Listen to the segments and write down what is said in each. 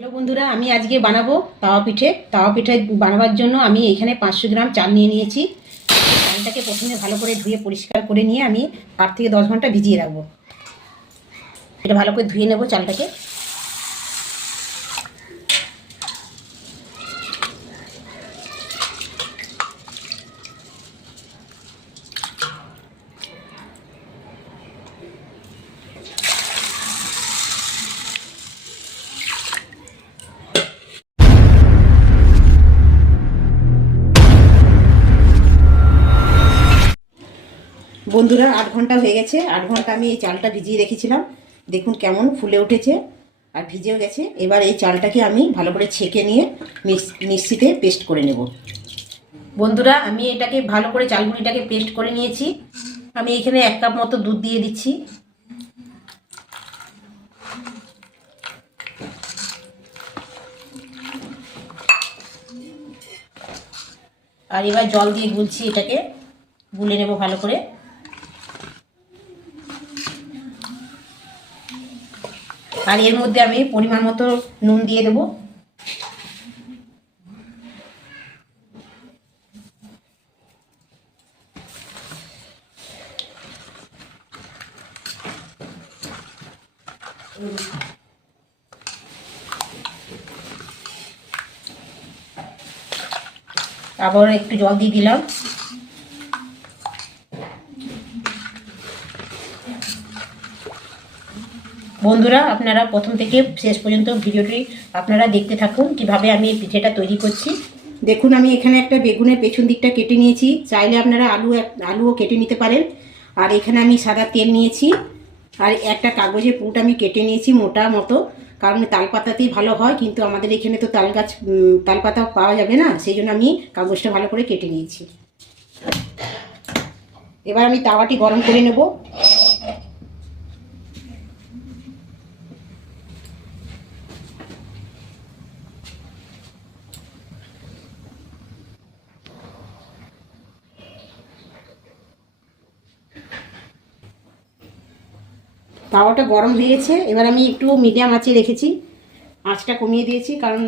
Hello বন্ধুরা, আমি আজকে বানাবো তাওয়া পিঠে বানাবার জন্য আমি এখানে 500 গ্রাম চাল নিয়ে নিয়েছি। চালটাকে প্রথমে ভালো করে ধুয়ে পরিষ্কার করে নিয়ে আমি 8 থেকে 10 ঘন্টা ভিজিয়ে রাখবো। এটা ভালো করে ধুয়ে নেব চালটাকে। বন্ধুরা 8 ঘন্টা হয়ে গেছে। 8 ঘন্টা আমি এই চালটা ভিজিয়ে রেখেছিলাম। দেখুন কেমন ফুলে উঠেছে আর ভিজেও গেছে। এবার এই চালটাকে আমি ভালো করে ছেঁকে নিয়ে মিক্সিতে পেস্ট করে নেব। বন্ধুরা, আমি এটাকে ভালো করে চালগুলিটাকে পেস্ট করে নিয়েছি। আমি এখানে 1 কাপ মতো দুধ দিয়ে দিচ্ছি। আর এবার জল দিয়ে গুলছি, এটাকে গুলে নেব ভালো করে। আর এর মধ্যে আমি পরিমাণ মতো নুন দিয়ে দেব। আবার একটু জল দিয়ে দিলাম। বন্ধুরা, আপনারা প্রথম থেকে শেষ পর্যন্ত ভিডিওটি আপনারা দেখতে থাকুন কিভাবে আমি এই পিঠেটা তৈরি করছি। দেখুন, আমি এখানে একটা বেগুনের পেছন দিকটা কেটে নিয়েছি। চাইলে আপনারা আলুও কেটে নিতে পারেন। আর এখানে আমি সাদা তেল নিয়েছি। আর একটা কাগজের পুট আমি কেটে নিয়েছি মোটা মতো, কারণ তালপাতাতেই ভালো হয়, কিন্তু আমাদের এখানে তো তালপাতা পাওয়া যাবে না, সেই জন্য আমি কাগজটা ভালো করে কেটে নিয়েছি। এবার আমি তাওয়াটি গরম করে নেব। তাওয়াটা গরম হয়ে গেছে। এবার আমি একটু মিডিয়াম আঁচে রেখেছি, আঁচটা কমিয়ে দিয়েছি, কারণ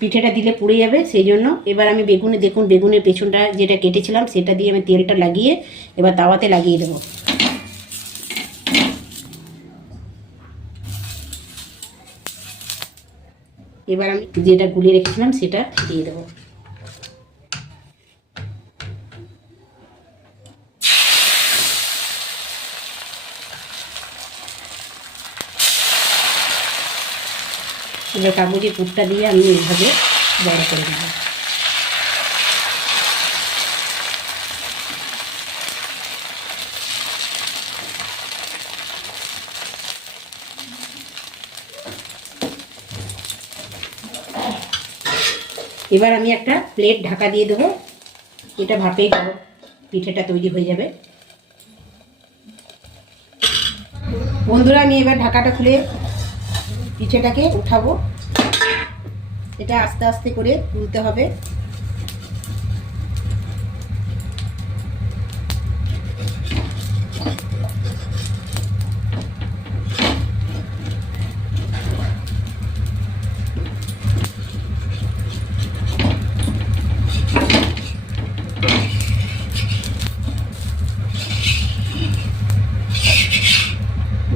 পিঠেটা দিলে পুড়ে যাবে, সেই জন্য। এবার আমি দেখুন বেগুনের পেছনটা যেটা কেটেছিলাম সেটা দিয়ে আমি তেলটা লাগিয়ে এবার তাওয়াতে লাগিয়ে দেবো। এবার আমি যেটা গুলিয়ে রেখেছিলাম সেটা দিয়ে দেবো। এবার কাগজের পুরটা দিয়ে আমি এইভাবে বড় করে দেব। এবার আমি একটা প্লেট ঢাকা দিয়ে দেবো। এটা ভাপে পিঠেটা তৈরি হয়ে যাবে। বন্ধুরা, আমি এবার ঢাকাটা খুলে পিঠেটাকে উঠাবো। এটা আস্তে আস্তে করে তুলতে হবে।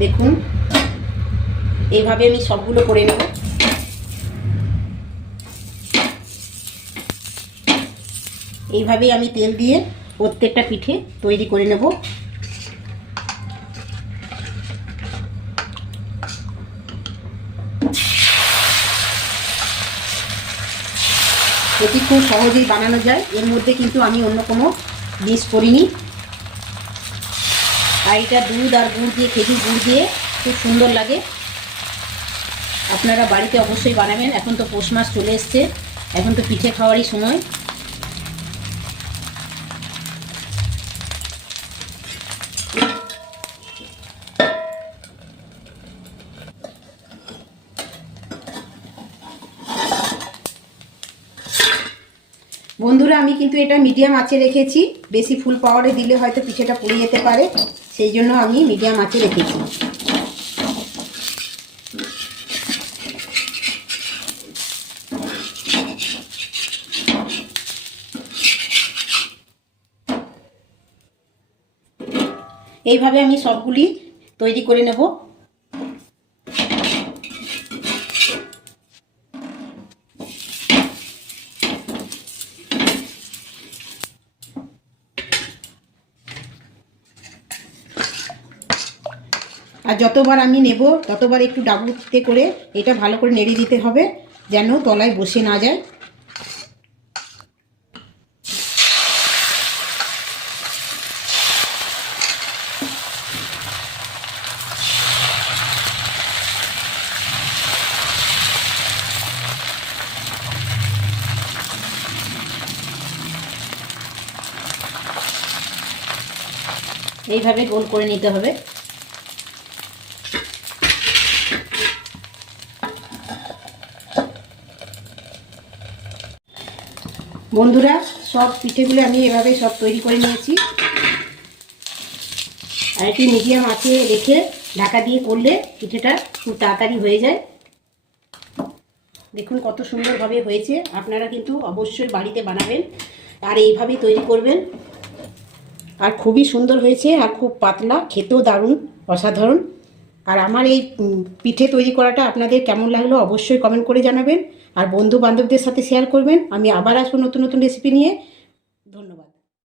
দেখুন, এইভাবে আমি সবগুলো করে নেব। এইভাবেই আমি তেল দিয়ে প্রত্যেকটা পিঠে তৈরি করে নেব। এটি খুব সহজেই বানানো যায়, এর মধ্যে কিন্তু আমি অন্য কোনো জিনিস করিনি। আর এটা দুধ আর গুড় দিয়ে, খেজুর গুড় দিয়ে খুব সুন্দর লাগে। আপনারা বাড়িতে অবশ্যই বানাবেন। এখন তো পৌষ মাস চলে এসছে, এখন তো পিঠে খাওয়ারই সময়। বন্ধুরা, আমি কিন্তু এটা মিডিয়াম আঁচে রেখেছি। বেশি ফুল পাওয়ারে দিলে হয়তো পিঠেটা পুড়ে যেতে পারে, সেই জন্য আমি মিডিয়াম আঁচে রেখেছি। এইভাবে আমি সবগুলি তৈরি করে নেব। আর যতবার আমি নেব ততবার একটু ডাবুতে করে এটা ভালো করে নেড়ে দিতে হবে, যেন তলায় বসে না যায়। এইভাবে গোল করে নিতে হবে। বন্ধুরা, সব পিঠেগুলো আমি এভাবে সব তৈরি করে নিয়েছি। আর একটু মিডিয়াম আঁচে রেখে ঢাকা দিয়ে করলে পিঠেটা খুব তাড়াতাড়ি হয়ে যায়। দেখুন কত সুন্দরভাবে হয়েছে। আপনারা কিন্তু অবশ্যই বাড়িতে বানাবেন আর এইভাবেই তৈরি করবেন। আর খুবই সুন্দর হয়েছে আর খুব পাতলা, খেতেও দারুণ, অসাধারণ। আর আমার এই পিঠে তৈরি করাটা আপনাদের কেমন লাগলো অবশ্যই কমেন্ট করে জানাবেন। আর বন্ধু বান্ধবদের সাথে শেয়ার করবেন। আমি আবার আসবো নতুন নতুন রেসিপি নিয়ে।